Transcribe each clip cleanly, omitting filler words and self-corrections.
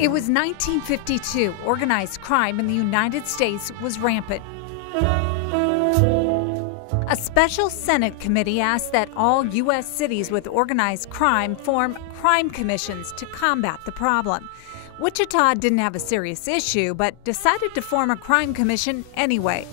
It was 1952. Organized crime in the United States was rampant. A special Senate committee asked that all U.S. cities with organized crime form crime commissions to combat the problem. Wichita didn't have a serious issue, but decided to form a crime commission anyway.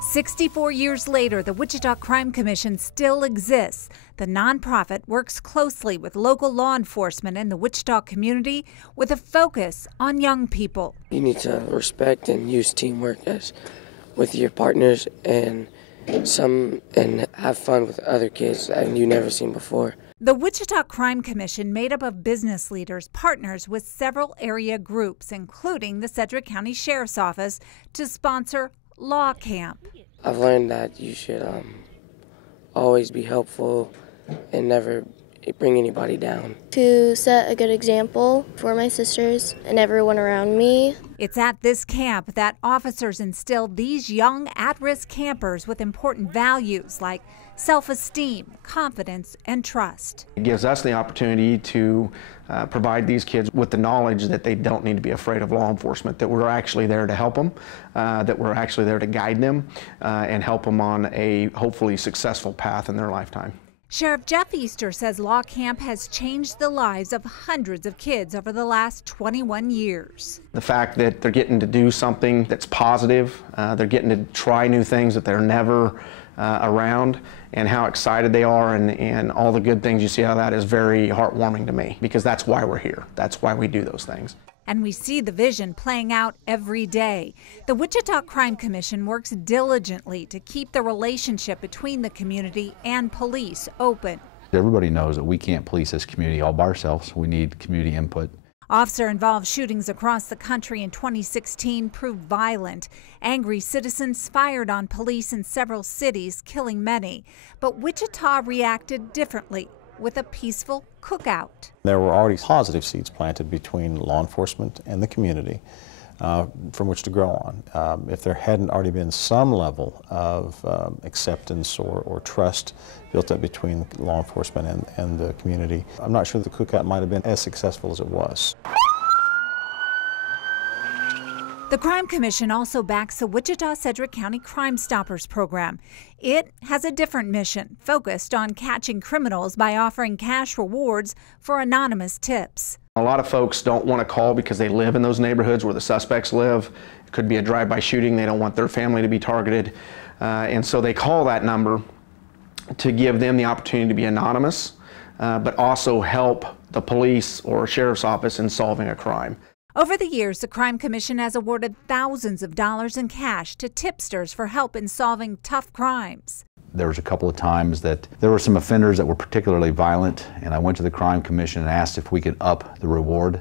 64 years later, the Wichita Crime Commission still exists. The nonprofit works closely with local law enforcement and the Wichita community with a focus on young people. You need to respect and use teamwork with your partners and have fun with other kids that you've never seen before. The Wichita Crime Commission, made up of business leaders, partners with several area groups, including the Sedgwick County Sheriff's Office, to sponsor Law Camp. I've learned that you should always be helpful and never bring anybody down. To set a good example for my sisters and everyone around me. It's at this camp that officers instill these young at-risk campers with important values like self-esteem, confidence, and trust. It gives us the opportunity to provide these kids with the knowledge that they don't need to be afraid of law enforcement, that we're actually there to help them, that we're actually there to guide them and help them on a hopefully successful path in their lifetime. Sheriff Jeff Easter says Law Camp has changed the lives of hundreds of kids over the last 21 years. The fact that they're getting to do something that's positive, they're getting to try new things that they're never around, and how excited they are and all the good things you see out of that is very heartwarming to me, because that's why we're here. That's why we do those things. And we see the vision playing out every day. The Wichita Crime Commission works diligently to keep the relationship between the community and police open. Everybody knows that we can't police this community all by ourselves. We need community input. Officer-involved shootings across the country in 2016 proved violent. Angry citizens fired on police in several cities, killing many. But Wichita reacted differently, with a peaceful cookout. There were already positive seeds planted between law enforcement and the community from which to grow on. If there hadn't already been some level of acceptance or trust built up between law enforcement and the community, I'm not sure the cookout might have been as successful as it was. The Crime Commission also backs the Wichita-Sedgwick County Crime Stoppers program. It has a different mission, focused on catching criminals by offering cash rewards for anonymous tips. A lot of folks don't want to call because they live in those neighborhoods where the suspects live. It could be a drive-by shooting. They don't want their family to be targeted. And so they call that number to give them the opportunity to be anonymous, but also help the police or sheriff's office in solving a crime. Over the years, the Crime Commission has awarded thousands of dollars in cash to tipsters for help in solving tough crimes. There was a couple of times that there were some offenders that were particularly violent, and I went to the Crime Commission and asked if we could up the reward,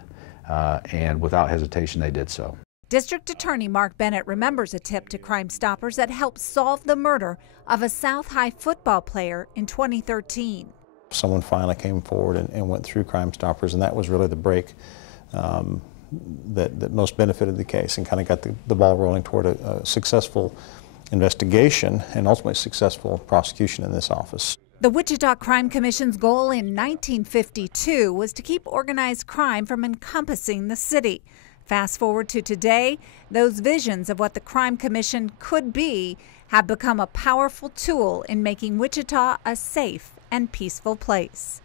and without hesitation they did so. District Attorney Mark Bennett remembers a tip to Crime Stoppers that helped solve the murder of a South High football player in 2013. Someone finally came forward and went through Crime Stoppers, and that was really the break that most benefited the case and kind of got the ball rolling toward a successful investigation and ultimately successful prosecution in this office. The Wichita Crime Commission's goal in 1952 was to keep organized crime from encompassing the city. Fast forward to today, those visions of what the Crime Commission could be have become a powerful tool in making Wichita a safe and peaceful place.